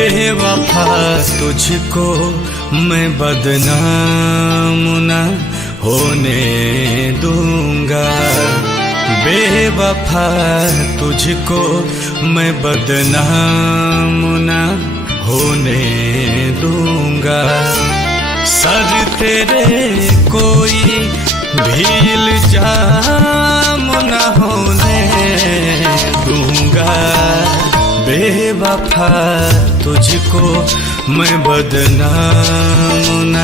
बेवफा तुझको मैं बदनाम न होने दूंगा। बेवफा तुझको मैं बदनाम न होने दूंगा। सर तेरे कोई भी इल्जाम न होने दूंगा। बेवफा तुझको मैं बदनाम न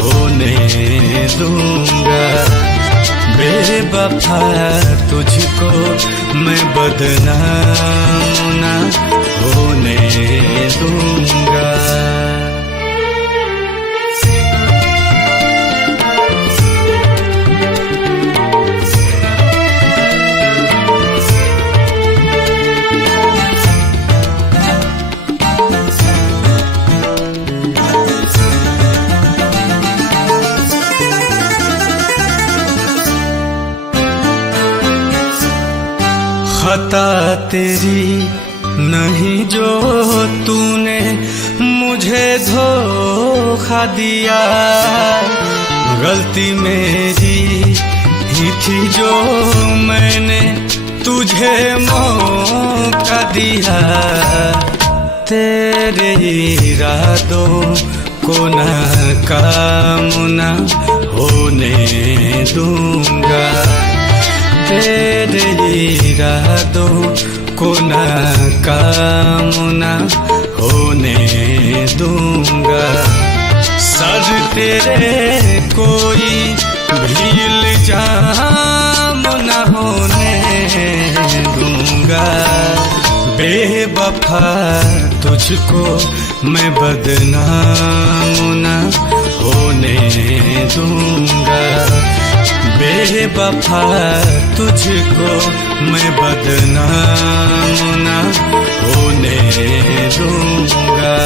होने दूंगा। बेवफा तुझको मैं बदनाम न होने दूंगा। खता तेरी नहीं जो तूने मुझे धोखा दिया। गलती मेरी ही थी जो मैंने तुझे मौका दिया। तेरे इरादों को नाकाम न होने दूंगा। तेरे इरादों को नाकाम न होने दूंगा। सर तेरे कोई भी इल्जाम न होने दूंगा। बेवफा तुझको मैं बदनाम न होने दूंगा। बेवफा तुझको मैं बदनाम न होने दूंगा।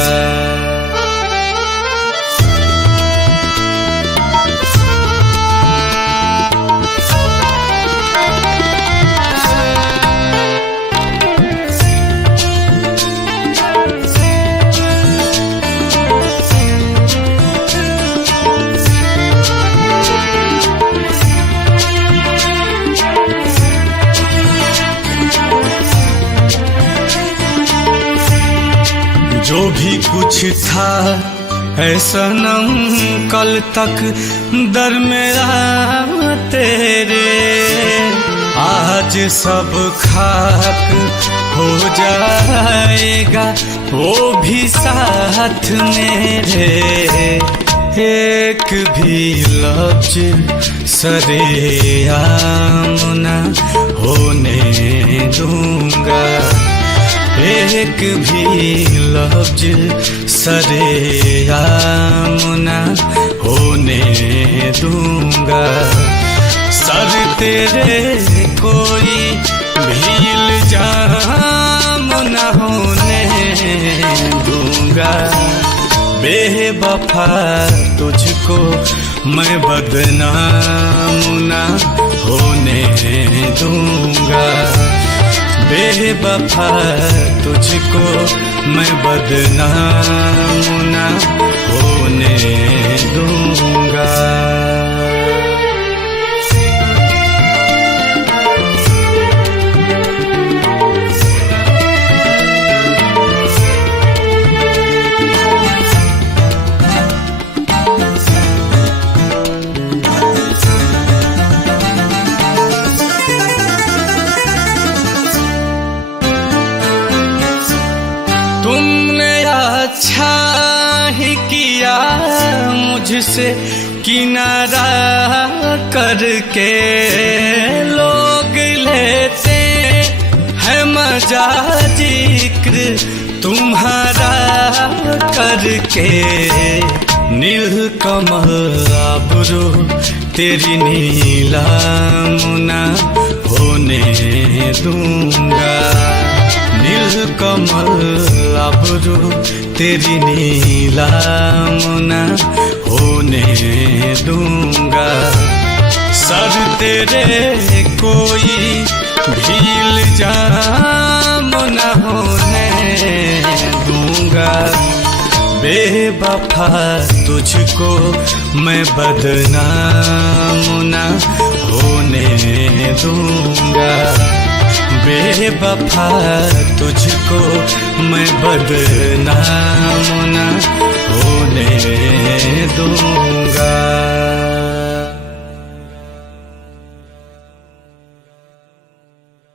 जो भी कुछ था है सनम कल तक दरमेरा तेरे। आज सब खाक हो जाएगा वो भी साथ मेरे। एक भी लफ्ज सरेआम न होने दूंगा। एक भी लफ्ज सरेआम न होने दूंगा। सर तेरे कोई भी इल्जाम न होने दूंगा। बेवफा तुझको मैं बदनाम न होने दूंगा। बेवफा तुझको मैं बदनाम न होने दूंगा। तुमने अच्छा ही किया मुझसे किनारा करके। लोग लेते हैं मजा जिक्र तुम्हारा करके। नीलकमल आबरू तेरी नीलाम न होने दूंगा। नीलकमल आबरू तेरी नीलाम न होने दूंगा। सर तेरे कोई भी इल्जाम न होने दूंगा। दूंगा। बेवफा तुझको मैं बदनाम ना होने दूंगा। बेवफा तुझको मैं बदनाम ना होने दूंगा।